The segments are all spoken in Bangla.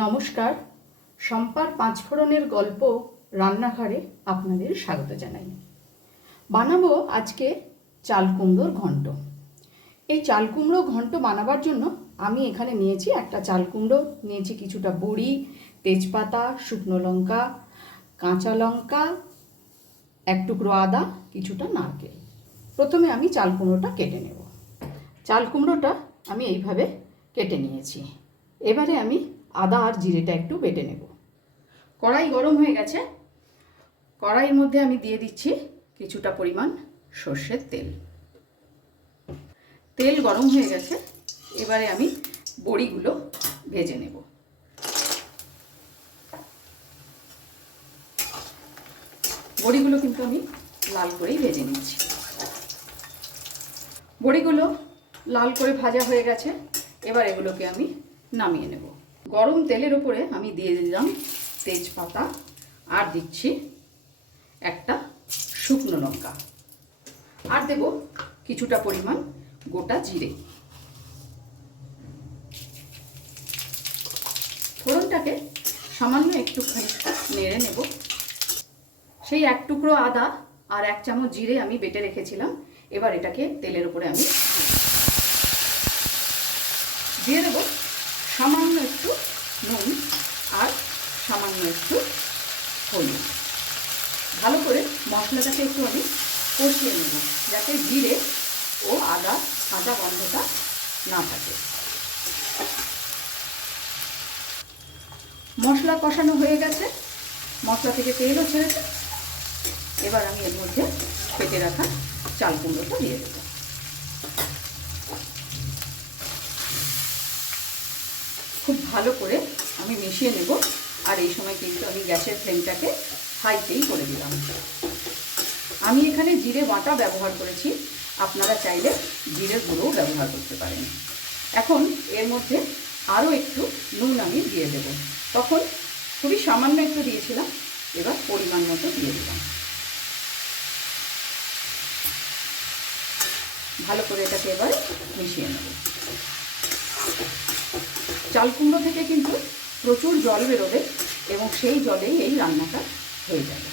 নমস্কার। সম্পার পাঁচফোড়নের গল্প রান্নাঘরে আপনাদের স্বাগত জানাই। বানাবো আজকে চাল কুমড়োর ঘন্ট এই চাল কুমড়ো ঘন্ট বানাবার জন্য আমি এখানে নিয়েছি একটা চাল কুমড়ো নিয়েছি কিছুটা বড়ি, তেজপাতা, শুকনো লঙ্কা, কাঁচা লঙ্কা, এক টুকরো আদা, কিছুটা নারকেল। প্রথমে আমি চাল কুমড়োটা কেটে নেব। চাল কুমড়োটা আমি এইভাবে কেটে নিয়েছি। এবারে আমি আদা আর জিরেটা একটু বেটে নেব। কড়াই গরম হয়ে গেছে। কড়াইয়ের মধ্যে আমি দিয়ে দিচ্ছি কিছুটা পরিমাণ সর্ষের তেল। তেল গরম হয়ে গেছে। এবারে আমি বড়িগুলো ভেজে নেব। বড়িগুলো কিন্তু আমি লাল করেই ভেজে নিচ্ছি। বড়িগুলো লাল করে ভাজা হয়ে গেছে। এবার এগুলোকে আমি নামিয়ে নেব। গরম তেলের উপরে আমি দিয়ে দিলাম তেজপাতা আর দিচ্ছি একটা শুকনো লঙ্কা। আর দেব কিছুটা পরিমাণ গোটা জিরে। ফোড়নটাকে সামান্য একটুখানি নেড়ে নেব। সেই এক টুকরো আদা আর এক চামচ জিরে আমি বেটে রেখেছিলাম। এবার এটাকে তেলের উপরে আমি দিয়ে দেবো সামান্য একটু নুন আর সামান্য একটু হলুদ। ভালো করে মশলাটাকে একটু আমি কষিয়ে নেব, যাতে জিরে ও আদা কাঁচা গন্ধটা না থাকে। মশলা কষানো হয়ে গেছে। মশলা থেকে তেলও ছেড়েছে। এবার আমি এর মধ্যে কেটে রাখা চাল কুমড়োটা দিয়ে দেবো। খুব ভালো করে আমি মিশিয়ে নেব আর এই সময় কিন্তু আমি গ্যাসের ফ্লেমটাকে হাইতেই করে দিলাম। আমি এখানে জিরে বাটা ব্যবহার করেছি। আপনারা চাইলে জিরের গুঁড়োও ব্যবহার করতে পারেন। এখন এর মধ্যে আরও একটু নুন আমি দিয়ে দেব। তখন খুবই সামান্য একটু দিয়েছিলাম, এবার পরিমাণ মতো দিয়ে দিলাম। ভালো করে এটাকে এবার মিশিয়ে নেব। চাল কুমড়ো থেকে কিন্তু প্রচুর জল বেরোবে। এবং সেই জলেই এই রান্নাটা হয়ে যাবে।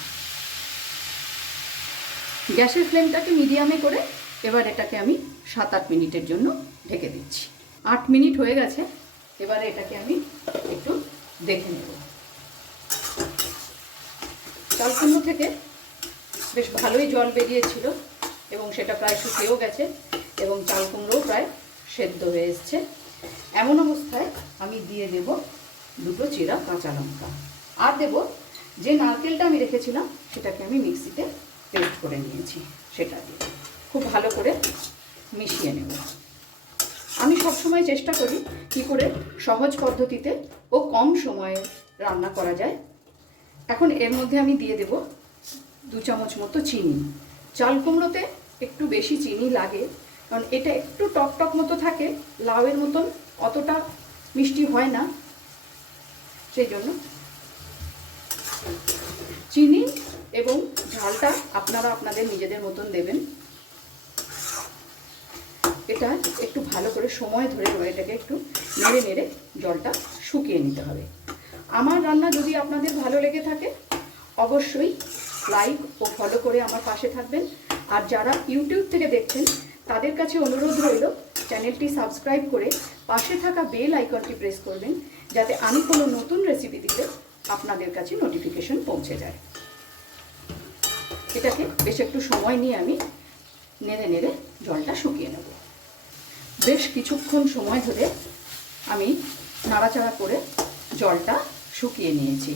গ্যাসের ফ্লেমটাকে মিডিয়ামে করে এবার এটাকে আমি সাত আট মিনিটের জন্য ঢেকে দিচ্ছি। আট মিনিট হয়ে গেছে, এবারে এটাকে আমি একটু দেখে নেব। চাল কুমড়ো থেকে বেশ ভালোই জল বেরিয়েছিল এবং সেটা প্রায় শুকিয়েও গেছে এবং চাল কুমড়োও প্রায় সেদ্ধ হয়ে এসছে। এমন অবস্থায় আমি দিয়ে দেব দুটো চিরা কাঁচা লঙ্কা। আর দেব যে নারকেলটা আমি রেখেছিলাম, সেটাকে আমি মিক্সিতে পেস্ট করে নিয়েছি, সেটা দিয়ে। খুব ভালো করে মিশিয়ে নেব। আমি সবসময় চেষ্টা করি কী করে সহজ পদ্ধতিতে ও কম সময়ে রান্না করা যায়। এখন এর মধ্যে আমি দিয়ে দেব দু চামচ মতো চিনি। চাল কুমড়োতে একটু বেশি চিনি লাগে, কারণ এটা একটু টক টক মতো থাকে, লাউয়ের মতন অতটা মিষ্টি হয় না। সেই জন্য চিনি এবং ঝালটা আপনারা আপনাদের নিজেদের মতন দেবেন। এটা একটু ভালো করে সময় ধরে এটাকে একটু নেড়ে নেড়ে জলটা শুকিয়ে নিতে হবে। আমার রান্না যদি আপনাদের ভালো লেগে থাকে, অবশ্যই লাইক ও ফলো করে আমার পাশে থাকবেন। আর যারা ইউটিউব থেকে দেখছেন, তাদের কাছে অনুরোধ রইল, চ্যানেলটি সাবস্ক্রাইব করে পাশে থাকা বেল আইকনটি প্রেস করবেন। যাতে আমি কোনো নতুন রেসিপি দিলে আপনাদের কাছে নোটিফিকেশন পৌঁছে যায়। এটাকে বেশ একটু সময় নিয়ে আমি নেড়ে নেড়ে জলটা শুকিয়ে নেব। বেশ কিছুক্ষণ সময় ধরে আমি নাড়াচাড়া করে জলটা শুকিয়ে নিয়েছি।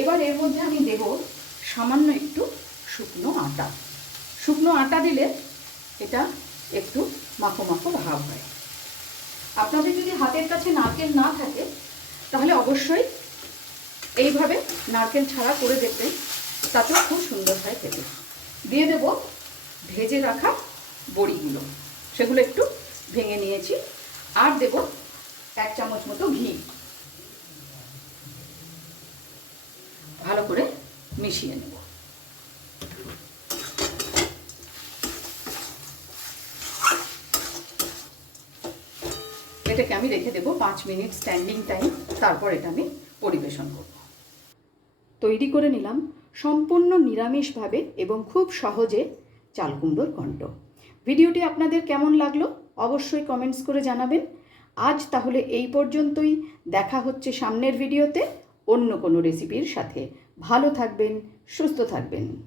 এবার এর মধ্যে আমি দেব সামান্য একটু শুকনো আটা। শুকনো আটা দিলে এটা একটু মাখো মাখো ভাব হয়। আপনাদের যদি হাতের কাছে নারকেল না থাকে তাহলে অবশ্যই এইভাবে নারকেল ছাড়া করে দেখবেন, তাতেও খুব সুন্দর হয় খেতে। দিয়ে দেব ভেজে রাখা বড়িগুলো। সেগুলো একটু ভেঙে নিয়েছি। আর দেব এক চামচ মতো ঘি। ভালো করে মিশিয়ে নেব। এটাকে আমি রেখে দেবো পাঁচ মিনিট স্ট্যান্ডিং টাইম, তারপর এটা আমি পরিবেশন করব। তৈরি করে নিলাম সম্পূর্ণ নিরামিষভাবে এবং খুব সহজে চাল কুমড়োর ঘন্ট। ভিডিওটি আপনাদের কেমন লাগল অবশ্যই কমেন্টস করে জানাবেন। আজ তাহলে এই পর্যন্তই। দেখা হচ্ছে সামনের ভিডিওতে অন্য কোনো রেসিপির সাথে। ভালো থাকবেন, সুস্থ থাকবেন।